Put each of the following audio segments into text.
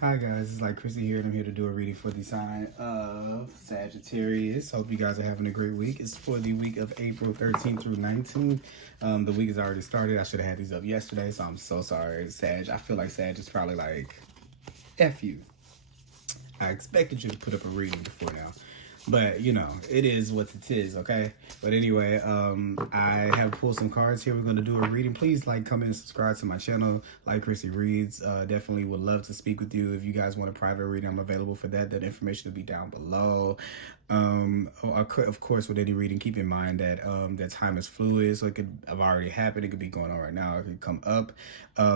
Hi guys, it's Chrissy here, and I'm here to do a reading for the sign of Sagittarius. Hope you guys are having a great week. It's for the week of April 13th through 19th. The week has already started. I should have had these up yesterday, so I'm so sorry, Sag. I feel like Sag is probably like, F you. I expected you to put up a reading before now. But, you know, it is what it is, okay? But anyway, I have pulled some cards here. We're going to do a reading. Please like, comment, and subscribe to my channel, Thelightchrissy Reads. Definitely would love to speak with you. If you guys want a private reading, I'm available for that. That information will be down below. Of course, with any reading, keep in mind that that time is fluid, so it could have already happened. It could be going on right now. It could come up.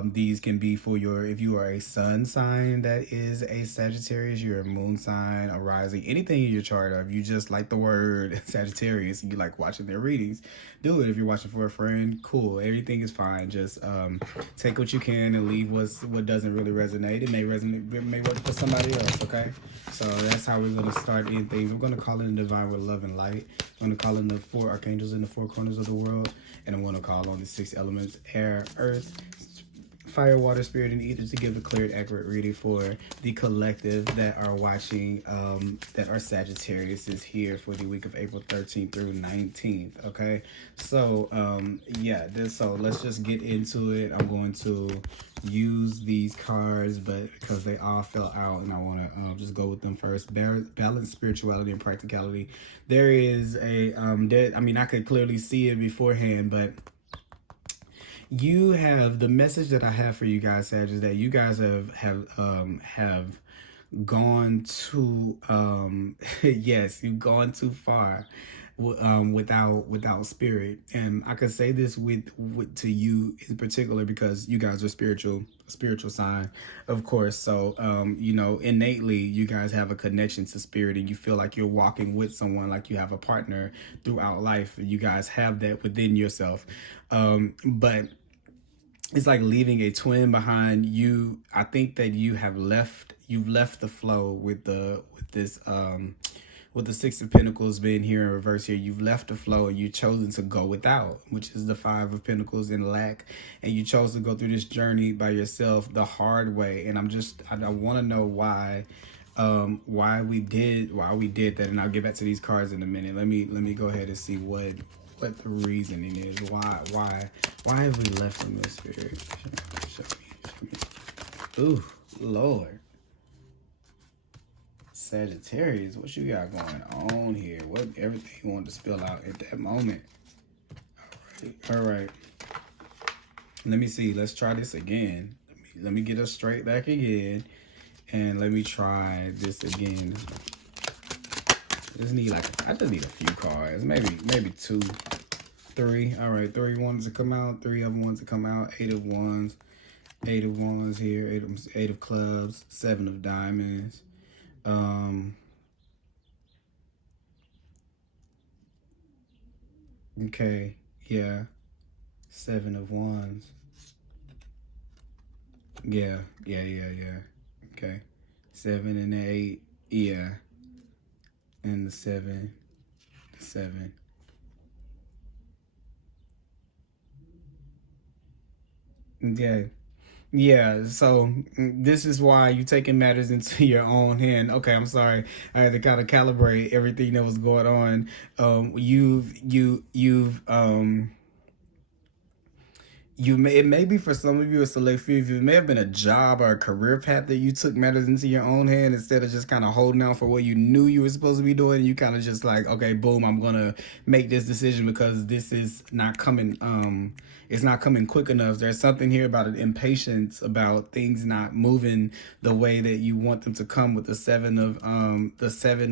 These can be for if you are a sun sign that is a Sagittarius, you're a moon sign, a rising, anything in your chart, or if you just like the word Sagittarius and you like watching their readings, do it. If you're watching for a friend, cool. Everything is fine. Just take what you can and leave what doesn't really resonate. It may resonate, it may work for somebody else, okay? So that's how we're going to start in things. We're going to call in the divine with love and light. I'm going to call in the 4 archangels in the 4 corners of the world. And I'm going to call on the 6 elements: air, earth, fire, water, spirit, and ether, to give a clear and accurate reading for the collective that are watching, that are Sagittarius is here for the week of April 13th through 19th. Okay, so yeah, so let's just get into it. I'm going to use these cards, but because they all fell out, and I want to just go with them first. Balance, spirituality, and practicality. There is a I mean, I could clearly see it beforehand, but you have the message that I have for you guys, Sag, is that you guys have gone too yes, you've gone too far without spirit. And I could say this with to you in particular because you guys are spiritual sign, of course. So you know, innately you guys have a connection to spirit, and you feel like you're walking with someone, like you have a partner throughout life. You guys have that within yourself, but it's like leaving a twin behind. You, I think that you've left the flow with this with the 6 of Pentacles being here in reverse here. You've left the flow and you've chosen to go without, which is the 5 of Pentacles in lack. And you chose to go through this journey by yourself the hard way. And I want to know why we did that. And I'll get back to these cards in a minute. Let me go ahead and see what the reasoning is. Why have we left them in spirit? Show me. Ooh, Lord. Sagittarius, what you got going on here? What everything you wanted to spill out at that moment? All right. Let me see. Let's try this again. Let me get us straight back again, and let me try this again. I just need a few cards, maybe 2, 3. All right, 3 ones to come out, 3 other ones to come out. 8 of wands, 8 of wands here, 8 of clubs, 7 of diamonds. Okay, yeah, 7 of wands. Yeah. Okay, 7 and 8, yeah, and the 7. Yeah, so this is why you taking matters into your own hand. Okay, I'm sorry. I had to kind of calibrate everything that was going on. It may be for some of you, a select few of you, it may have been a job or a career path that you took matters into your own hand instead of just kind of holding out for what you knew you were supposed to be doing. You kind of just like, okay, boom, I'm gonna make this decision because this is not coming. It's not coming quick enough. There's something here about an impatience, about things not moving the way that you want them to come. With the 7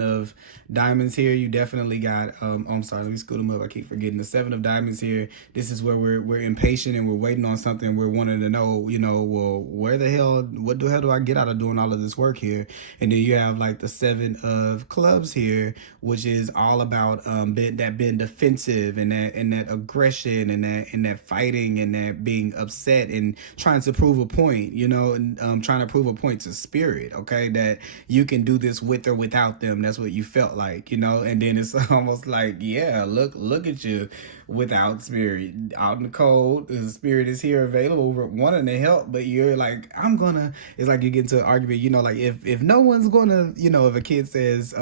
of diamonds here, you definitely got. I'm sorry, let me scoot them up. I keep forgetting the 7 of diamonds here. This is where we're impatient and we're waiting on something. We're wanting to know, you know, well, what the hell do I get out of doing all of this work here? And then you have like the 7 of clubs here, which is all about being defensive and that aggression and that fight fighting and that being upset and trying to prove a point, you know, and trying to prove a point to spirit, okay, that you can do this with or without them. That's what you felt like, you know. And then it's almost like, yeah, look at you without spirit, out in the cold. The spirit is here available, wanting to help, but you're like, it's like you get into an argument, you know, like if no one's gonna, you know, if a kid says,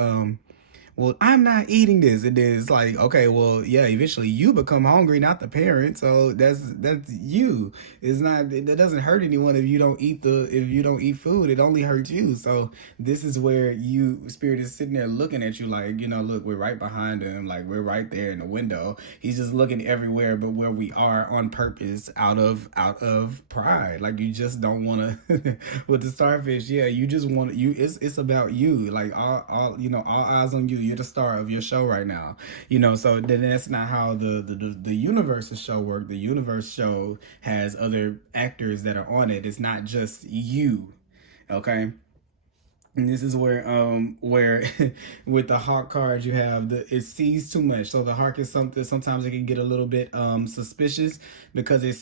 well, I'm not eating this. And then it's like, okay, well, yeah, eventually you become hungry, not the parent. So that's you. It's not, that doesn't hurt anyone if you don't eat food. It only hurts you. So this is where spirit is sitting there looking at you like, you know, look, we're right behind him. Like, we're right there in the window. He's just looking everywhere but where we are on purpose, out of pride. Like, you just don't want to with the starfish. Yeah, you just want it's about you. Like, all you know, all eyes on you. You're the star of your show right now, you know. So then that's not how the universe's show works. The universe show has other actors that are on it. It's not just you, okay. And this is where with the hawk cards you have it sees too much. So the hawk is sometimes it can get a little bit suspicious because it's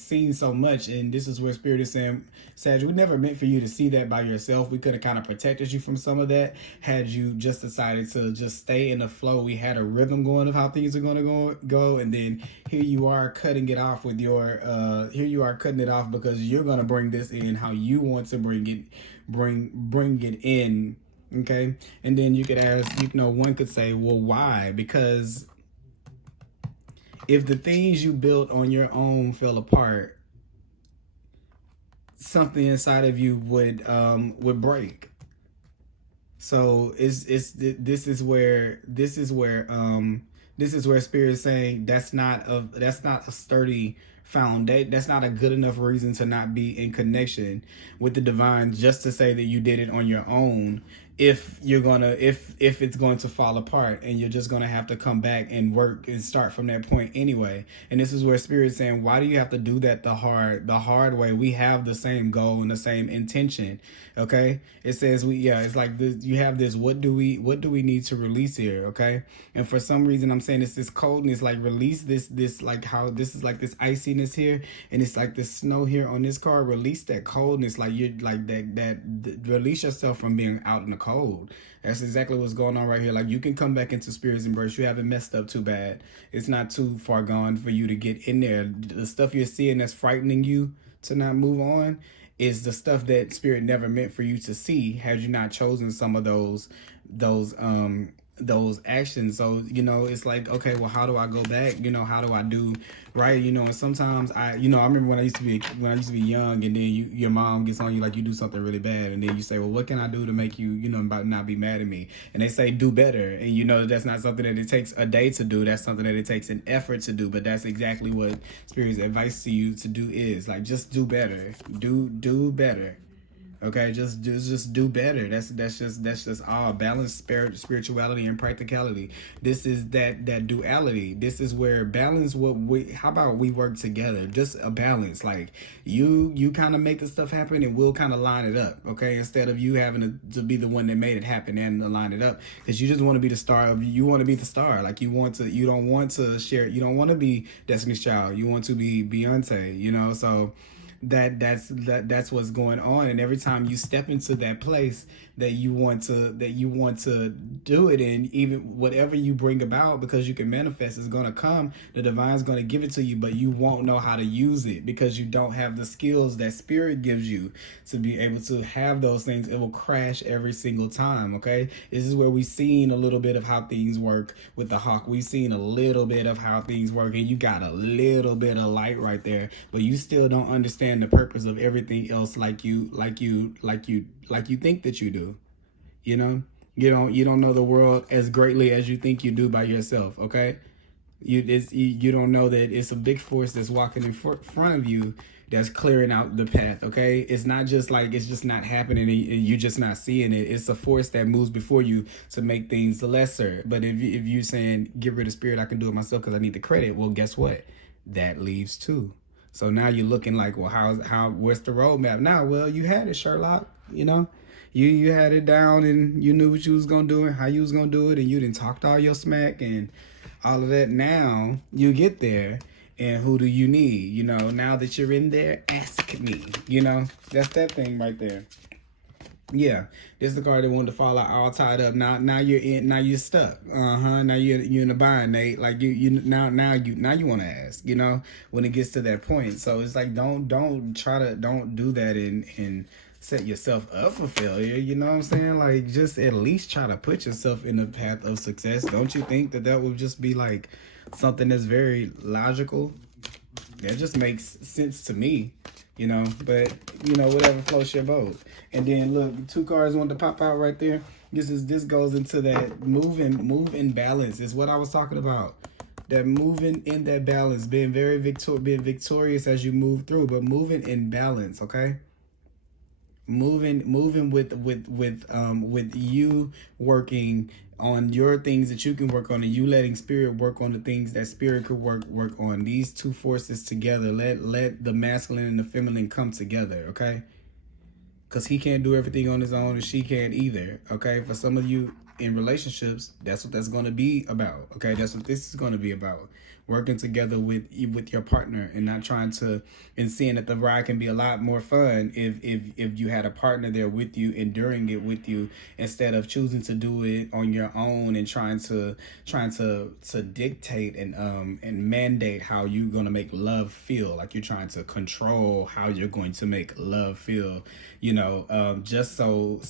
seen so much. And this is where spirit is saying, Sag, we never meant for you to see that by yourself. We could have kind of protected you from some of that had you just decided to just stay in the flow. We had a rhythm going of how things are going to go, and then here you are cutting it off with your cutting it off because you're going to bring this in how you want to bring it in, okay. And then you could ask, you know, one could say, well, why? Because if the things you built on your own fell apart, something inside of you would break. So this is where spirit is saying that's not a sturdy foundation. That's not a good enough reason to not be in connection with the divine, just to say that you did it on your own. If it's going to fall apart, and you're just going to have to come back and work and start from that point anyway. And this is where spirit's saying, why do you have to do that the hard way? We have the same goal and the same intention. Okay. It says it's like this, you have this, what do we need to release here? Okay. And for some reason I'm saying it's this coldness, like release this like how this is like this iciness here, and it's like this snow here on this card. Release that coldness, like you're like that release yourself from being out in the cold. That's exactly what's going on right here. Like, you can come back into spirit's embrace. You haven't messed up too bad. It's not too far gone for you to get in there. The stuff you're seeing that's frightening you to not move on is the stuff that spirit never meant for you to see had you not chosen some of those actions. So, you know, it's like, okay, well, how do I go back? You know, how do I do right? You know, and sometimes I remember when I used to be young, and then your mom gets on you like you do something really bad, and then you say, well, what can I do to make you, you know, about not be mad at me? And they say, do better. And you know, that's not something that it takes a day to do. That's something that it takes an effort to do. But that's exactly what Spirit's advice to you to do is, like, just do better. Do better. Okay, just do better. That's just all balanced spirituality and practicality. This is that duality. This is where balance. How about we work together? Just a balance. Like you kind of make the stuff happen, and we'll kind of line it up. Okay, instead of you having to be the one that made it happen and to line it up, because you just want to be the star. You want to be the star. Like you don't want to share. You don't want to be Destiny's Child. You want to be Beyonce. You know, so. That's what's going on. And every time you step into that place that you want to do it in, even whatever you bring about, because you can manifest, is going to come. The divine's going to give it to you, but you won't know how to use it because you don't have the skills that spirit gives you to be able to have those things. It will crash every single time. Okay, this is where we've seen a little bit of how things work with the hawk. We've seen a little bit of how things work, and you got a little bit of light right there, but you still don't understand the purpose of everything else like you think that you do. You know, you don't know the world as greatly as you think you do by yourself. Okay, you don't know that it's a big force that's walking in front of you that's clearing out the path. Okay, it's not just like it's just not happening and you're just not seeing it. It's a force that moves before you to make things lesser. But if you're saying get rid of spirit, I can do it myself because I need the credit, well, guess what? That leaves too. So now you're looking like, well, what's the roadmap now? Well, you had it, Sherlock. You know, you had it down, and you knew what you was gonna do and how you was gonna do it, and you didn't talk all your smack and all of that. Now you get there, And who do you need? You know, now that you're in there, ask me. You know, that's that thing right there. Yeah, this is the card that wanted to fall out all tied up. Now you're in. Now you're stuck. Now you're in a bind, Nate. Like now you want to ask. You know, when it gets to that point. So it's like don't do that and set yourself up for failure. You know what I'm saying? Like just at least try to put yourself in the path of success. Don't you think that would just be like something that's very logical? That just makes sense to me. You know, but you know, whatever floats your boat. And then look, 2 cards want to pop out right there. This goes into that move in balance is what I was talking about. That moving in that balance, being being victorious as you move through, but moving in balance, okay? Moving with you working on your things that you can work on, and you letting spirit work on the things that spirit could work on. These 2 forces together, let the masculine and the feminine come together, okay? Because he can't do everything on his own and she can't either, okay? For some of you in relationships, that's what that's going to be about, okay? That's what this is going to be about. Working together with your partner and not trying to, and seeing that the ride can be a lot more fun if you had a partner there with you, enduring it with you, instead of choosing to do it on your own and trying to dictate and mandate how you're going to make love feel, like you're trying to control how you're going to make love feel, you know, just so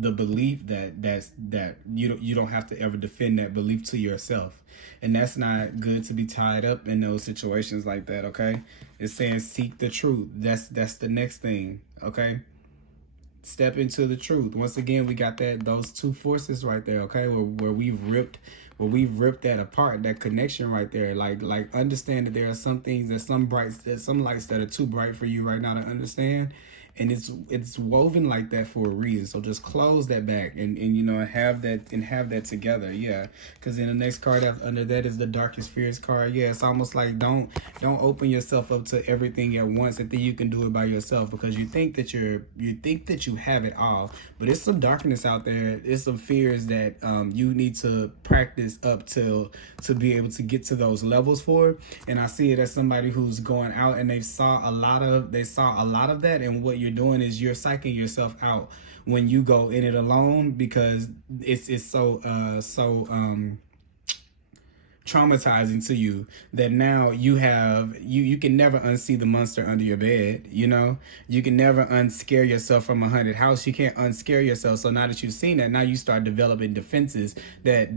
the belief that you don't have to ever defend that belief to yourself. And that's not good to be tied up in those situations like that, okay? It's saying seek the truth. That's the next thing, okay? Step into the truth. Once again, we got those 2 forces right there, okay? Where we've ripped that apart, that connection right there. Like understand that there are some things, that some lights that are too bright for you right now to understand. And it's woven like that for a reason. So just close that back and you know, have that together. Yeah. Because then the next card under that is the darkest fears card. Yeah, it's almost like don't open yourself up to everything at once and think you can do it by yourself, because you think that you have it all. But it's some darkness out there. It's some fears that you need to practice up to be able to get to those levels for. And I see it as somebody who's going out and they saw a lot of that, and what you're doing is you're psyching yourself out when you go in it alone, because it's so traumatizing to you that now you can never unsee the monster under your bed. You know, you can never unscare yourself from a haunted house. You can't unscare yourself. So now that you've seen that, now you start developing defenses that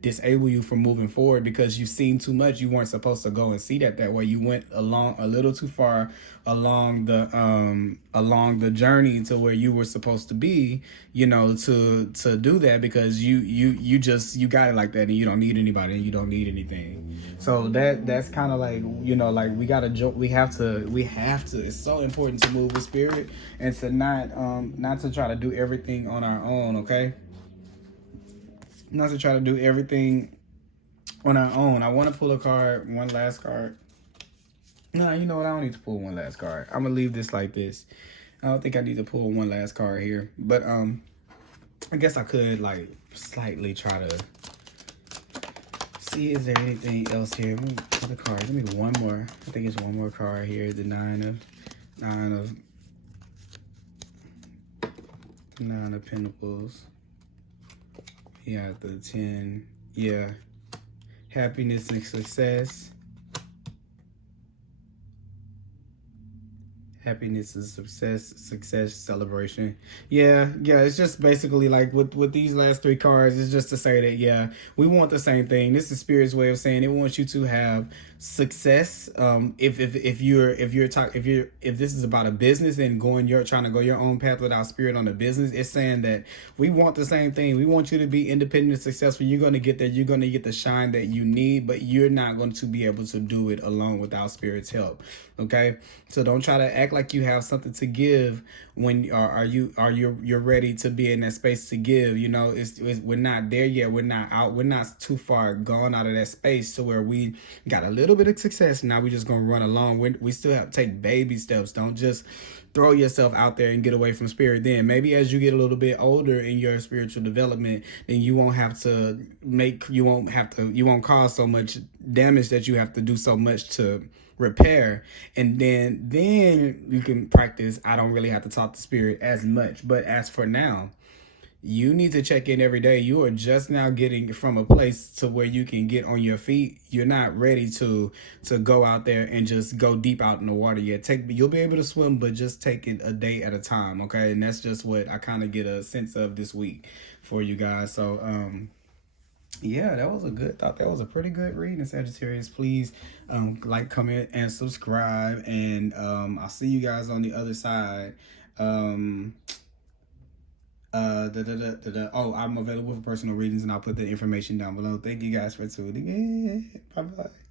disable you from moving forward, because you've seen too much. You weren't supposed to go and see that way. You went along a little too far along the journey to where you were supposed to be, you know, to do that, because you got it like that, and you don't need anybody, and you don't need anything. So that's kind of like, you know, like we have to it's so important to move with spirit and to not to try to do everything on our own, okay? Not to try to do everything on our own. I want to pull one last card. No, you know what? I don't need to pull one last card. I'm going to leave this like this. I don't think I need to pull one last card here. But I guess I could like slightly try to see, is there anything else here? Let me pull the card. Give me one more. I think it's one more card here. The nine of Pentacles. Yeah, the 10. Yeah. Happiness and success. Happiness is success, celebration. Yeah, it's just basically like with these last 3 cards, it's just to say that, yeah, we want the same thing. This is Spirit's way of saying it wants you to have success. If this is about a business and trying to go your own path without Spirit on the business, it's saying that we want the same thing. We want you to be independent and successful. You're going to get there. You're going to get the shine that you need, but you're not going to be able to do it alone without Spirit's help. Okay, so don't try to act like you have something to give when you're ready to be in that space to give. You know, we're not there yet. We're not too far gone out of that space to where we got a little little bit of success. Now we're just going to run along. We still have to take baby steps. Don't just throw yourself out there and get away from spirit. Then maybe as you get a little bit older in your spiritual development, then you won't cause so much damage that you have to do so much to repair. And then you can practice, I don't really have to talk to spirit as much. But as for now, you need to check in every day. You are just now getting from a place to where you can get on your feet. You're not ready to go out there and just go deep out in the water yet. You'll be able to swim, but just take it a day at a time, okay? And that's just what I kind of get a sense of this week for you guys. So, yeah, that was a good thought. That was a pretty good reading, Sagittarius. Please like, comment, and subscribe. And I'll see you guys on the other side. Oh, I'm available for personal readings, and I'll put the information down below. Thank you guys for tuning in. Bye-bye.